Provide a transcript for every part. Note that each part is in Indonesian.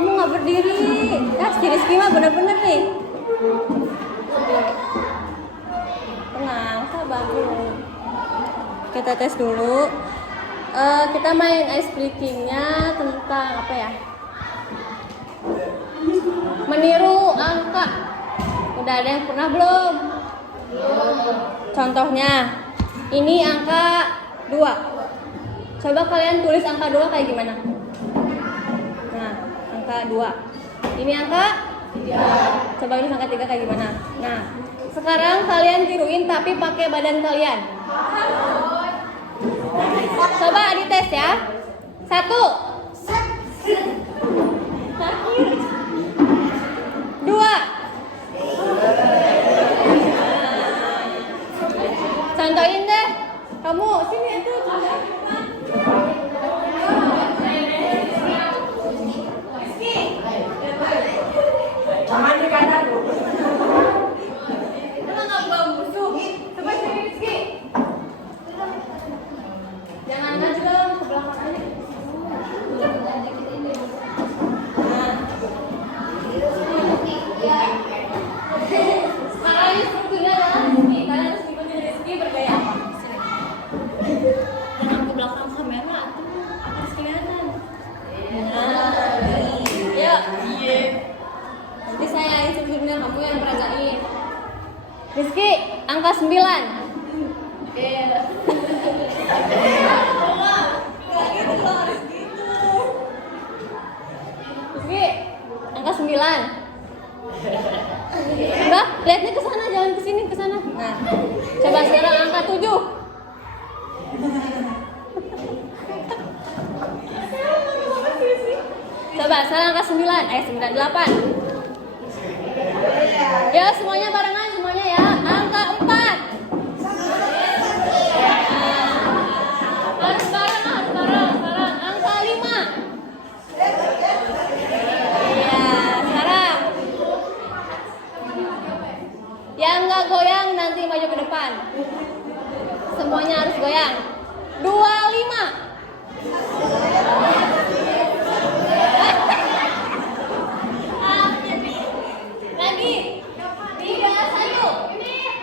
kamu nggak berdiri. Si Rizky mah bener-bener nih. Tenang, sabar dulu. Kita tes dulu. Kita main ice breaking-nya tentang apa ya? Meniru angka. Udah ada yang pernah belum? Contohnya, ini angka 2. Coba kalian tulis angka 2 kayak gimana? Nah, angka 2. Ini angka 3. Coba tulis angka 3 kayak gimana? Nah, sekarang kalian tiruin tapi pakai badan kalian. Coba dites ya. 1 2. Contohin deh. Kamu sini itu contohin. Tangan di kanan tuh. Emang nggak bawa musuh? Coba sini Rizky. Jangan maju dong ke belakang aja. Sekarang ini strukturnya adalah Rizky. Kalian harus ikutin Rizky bergaya apa? Jangan ke belakang kamera atau atas kelihatan. Ya. Nanti saya yang strukturnya, kamu yang peragain. Rizky, angka 9. Rizky, angka 9. Udah, lihatnya ke sana, jangan ke sini, ke sana. Nah, coba sekarang angka 7. Coba sekarang angka 9, 98. Ya, semuanya barengan semuanya ya. Angka 4. Harus bareng. Angka 5. Iya, sekarang. Yang nggak goyang nanti maju ke depan. Semuanya harus goyang. 25. Lagi. 31.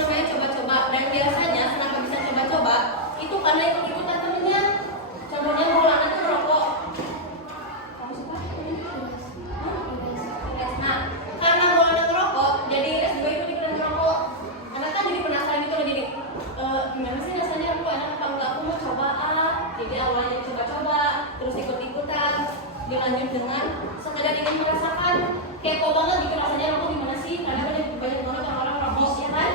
namanya coba-coba. Dan biasanya kenapa bisa coba-coba? Itu karena ikut-ikutan temennya. Contohnya Maulana tuh merokok. Kamu suka? Nah, karena Maulana ngerokok, jadi Ines juga ikut-ikutan ngerokok. Karena kan jadi penasaran gitu loh, jadi gimana sih rasanya aku enak apa enggak, aku mau coba Jadi awalnya coba-coba, terus ikut-ikutan, dilanjut dengan sekadar ingin merasakan kepo banget gitu rasanya rokok gimana sih, karena banyak banget orang-orang rokok ya kan.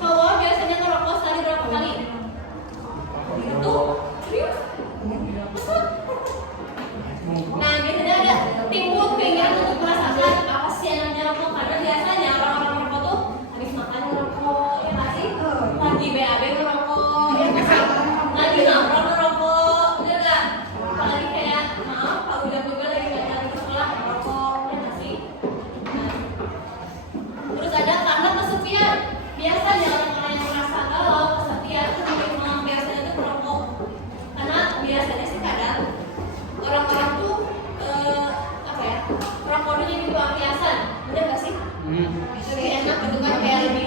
Cowok biasanya ngerokok sekali berapa kali? Itu serius? Nah biasanya ada timbul keinginan untuk merasakan apa sih enaknya rokok, karena biasanya orang-orang rokok tuh habis makan ngerokok, ya nggak sih? Lagi BAB ngerokok, ya nggak sih? Lagi nongkrong ngerokok, bener nggak? Apalagi kayak maaf Pak udah lagi belajar di sekolah ngerokok, ya nggak sih? Nah, terus ada karena kesepian. Biasanya orang-orang yang merasa galau, kesepian itu biasanya tuh merokok. Karena biasanya sih kadang orang-orang tuh apa ya, rokok itu jadi pelampiasan, bener nggak sih? Lebih enak gitu kan, kayak lebih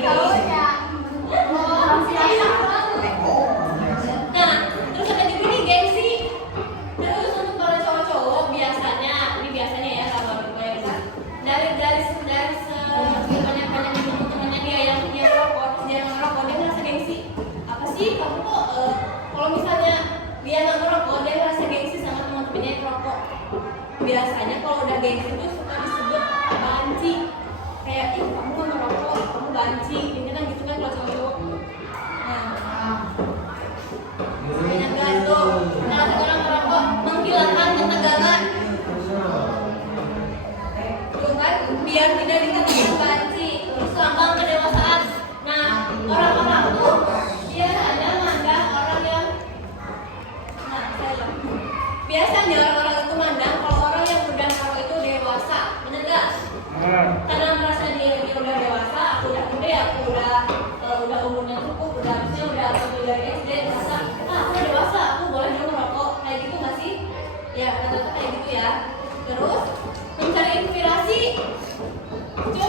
Nah, terus ada juga nih gengsi. Terus untuk para cowok-cowok biasanya, ini biasanya ya kalau kebanyakan dari sebanyak teman-temannya dia yang merokok, terus dia nggak merokok, dia ngerasa gengsi. Apa sih kamu kok kalau misalnya dia nggak merokok, dia ngerasa gengsi sama teman-temannya yang merokok. Biasanya kalau udah gengsi itu suka disebut banci. Kayak ih kamu nggak merokok, kamu banci. Ini kan gitu kan kalau cowok-cowok. Banyak gas tuh. Kalau orang merokok menghilangkan ketegangan. Tuh kan, biar tidak dikatakan banci. Terus lambang kedewasaan. Nah, orang-orang tuh dia hanya mandang orang yang biasanya orang-orang itu mandang kalau orang yang udah merokok itu dewasa, bener nggak? Karena merasa dia udah dewasa, aku udah gede, aku udah umurnya cukup, maksudnya udah lebih dari SD, merasa aku udah dewasa, aku boleh dong merokok, kayak gitu nggak sih? Ya rata-rata kayak gitu ya. Terus mencari inspirasi, cuma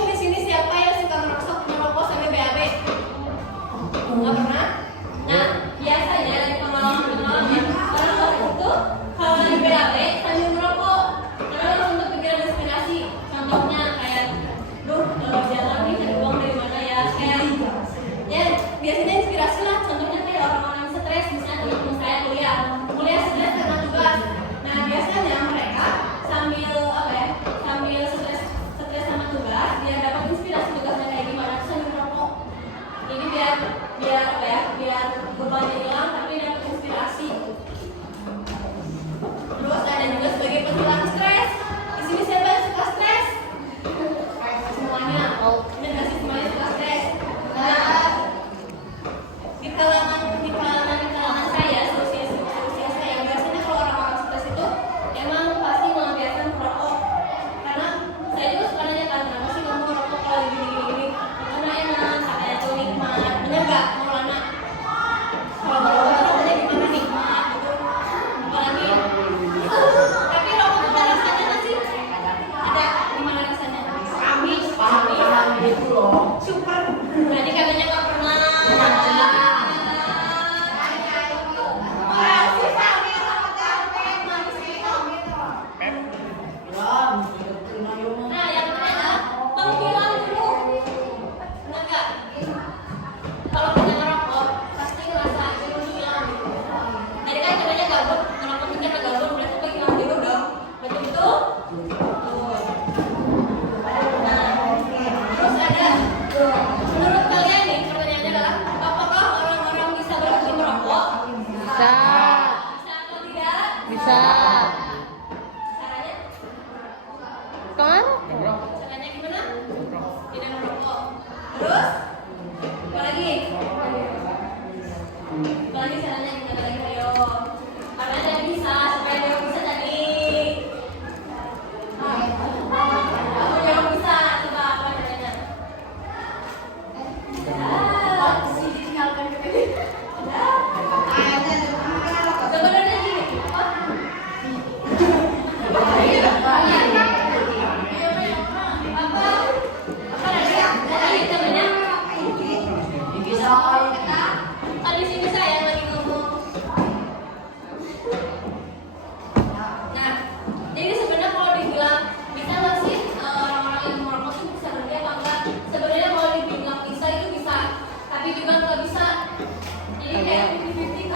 kayak 50-50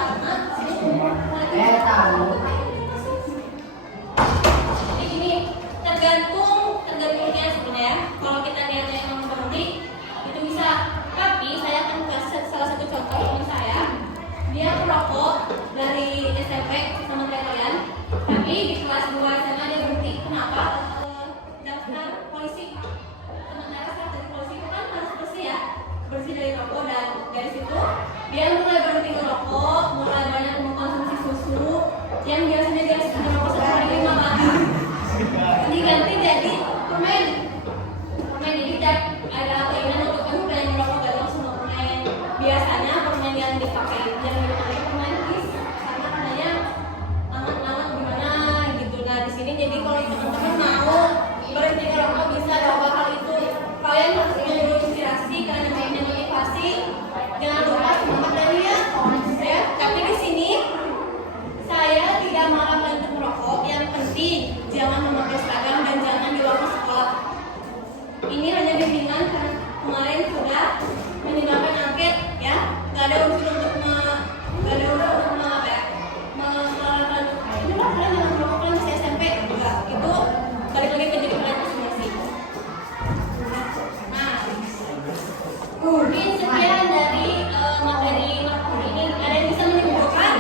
karena tahu. jadi gini, tergantungnya sebenarnya ya. Kalau kita niatnya emang berhenti itu bisa. Tapi saya akan kasih salah satu contoh teman saya. Dia merokok dari SMP sama kayak kalian. Tapi di kelas 2 SMA dia berhenti. Kenapa? Daftar polisi. Sementara saat jadi polisi itu kan harus bersih ya, bersih dari rokok, dan dari situ dia mulai berhenti ngerokok, mulai banyak mengkonsumsi susu yang biasanya dia ngerokok sehari 5 batang diganti jadi permen. Jadi ada keinginan untuk kamu pengen ngerokok gak langsung sama permen. Biasanya permen yang dipakai permen kis karena katanya anget-anget gimana gitu. Nah di sini jadi kalau teman-teman mau berhenti ngerokok bisa coba hal itu. Kalian harus punya inspirasi, kalian punya motivasi. Jangan lupa semangat dan niat ya. Tapi di sini saya tidak melarang untuk merokok. Yang penting jangan memakai seragam dan jangan di waktu sekolah. Ini hanya bimbingan karena kemarin sudah meninggalkan angket ya. Gak ada unsur untuk melarang. Ini lah kalian jangan merokok, kalian masih SMP. Enggak, itu balik lagi ke diri kalian masing-masing. Nah, mungkin sekian dari materi ini. Ada yang bisa menyimpulkan?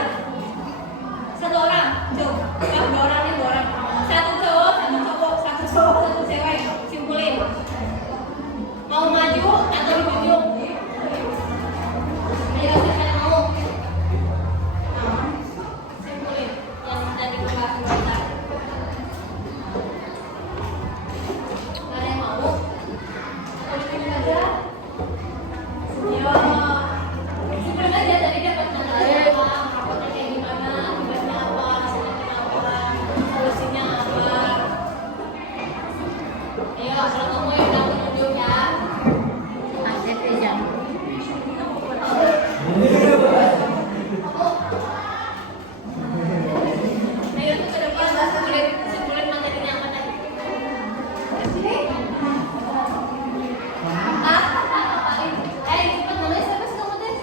Satu orang, coba. Dua orang. Satu cowok, satu cewek. Simpulin. Mau maju atau ditunjuk? Ayo siapa yang mau? Nah, simpulin yang tadi pembahasan kita. Gak ada yang mau? Atau ditunjuk aja? Ya, simpulin aja tadi dapat materi apa, rapotnya kayak gimana, akibatnya apa, hasilnya kenapa, solusinya apa. Ayo, kalau kamu yang udah tunjuk ya. Ayo tuh ke depan, simpulin materinya apa tadi? Cepat namanya siapa sih kamu teh?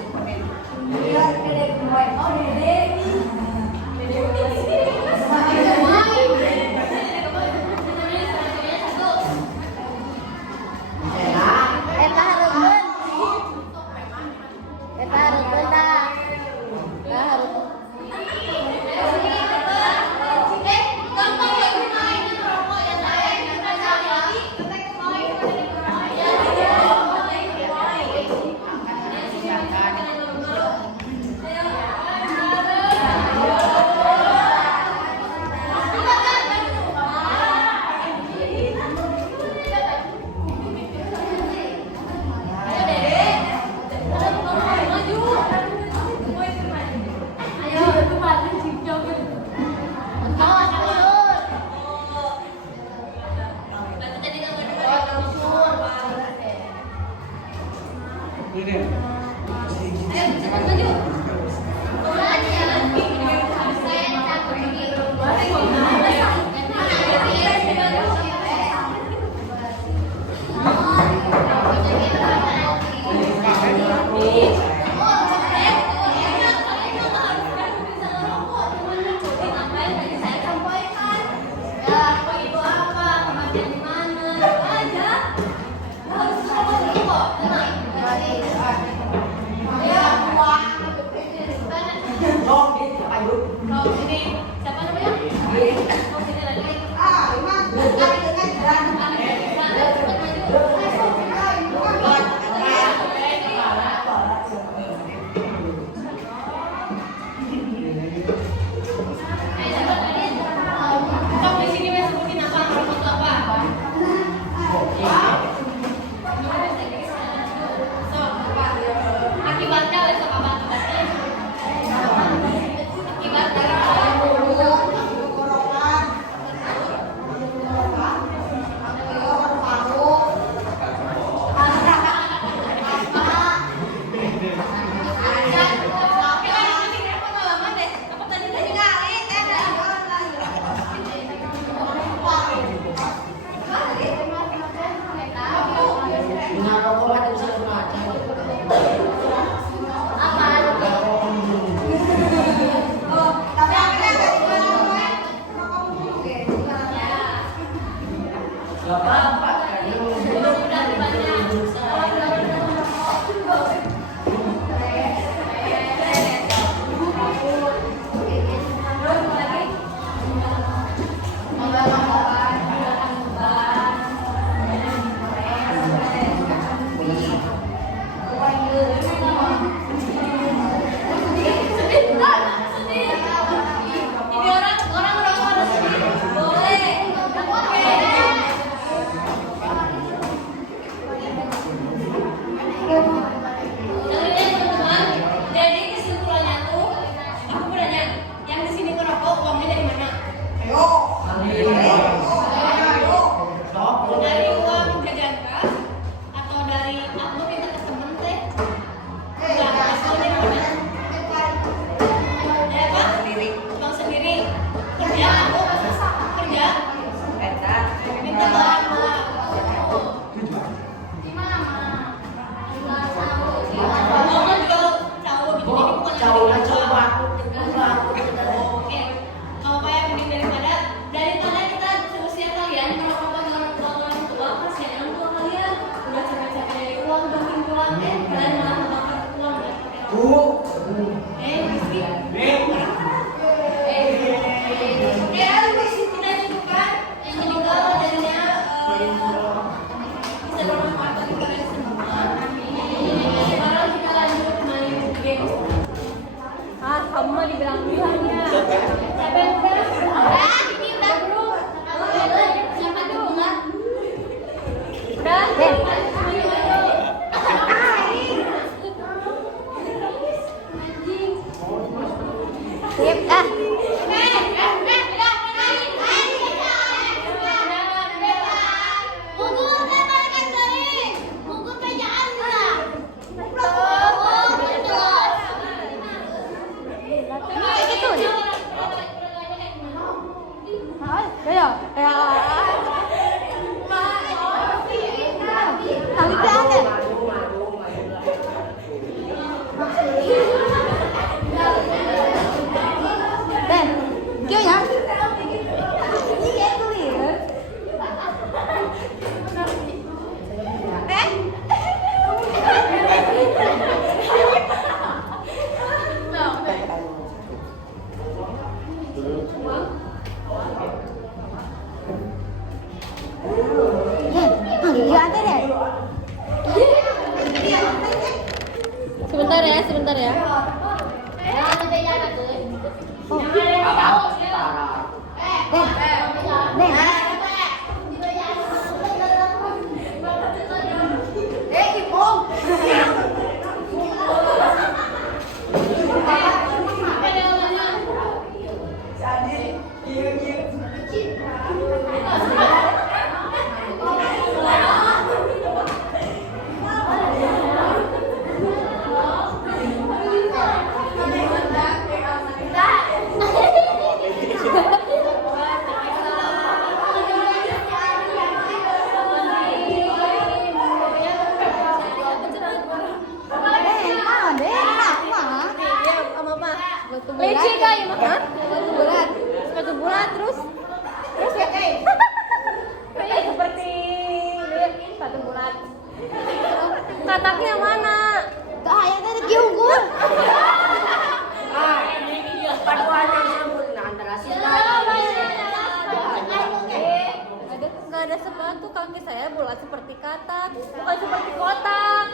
Kamu mah dibilang-bilang ya. Siapa yang udah? Ini udah belum? Siapa dulu? Udah? Sip, ah. Sebentar ya. Leci kayak mah? Sepatu bulat terus ya kayak seperti sepatu bulat. Kataknya mana? Ayah dari kiungkul. Nggak ada sepatu, kaki saya bulat seperti katak, bukan seperti kotak.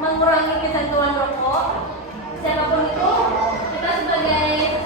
Mengurangi kecanduan rokok, siapapun itu, kita sebagai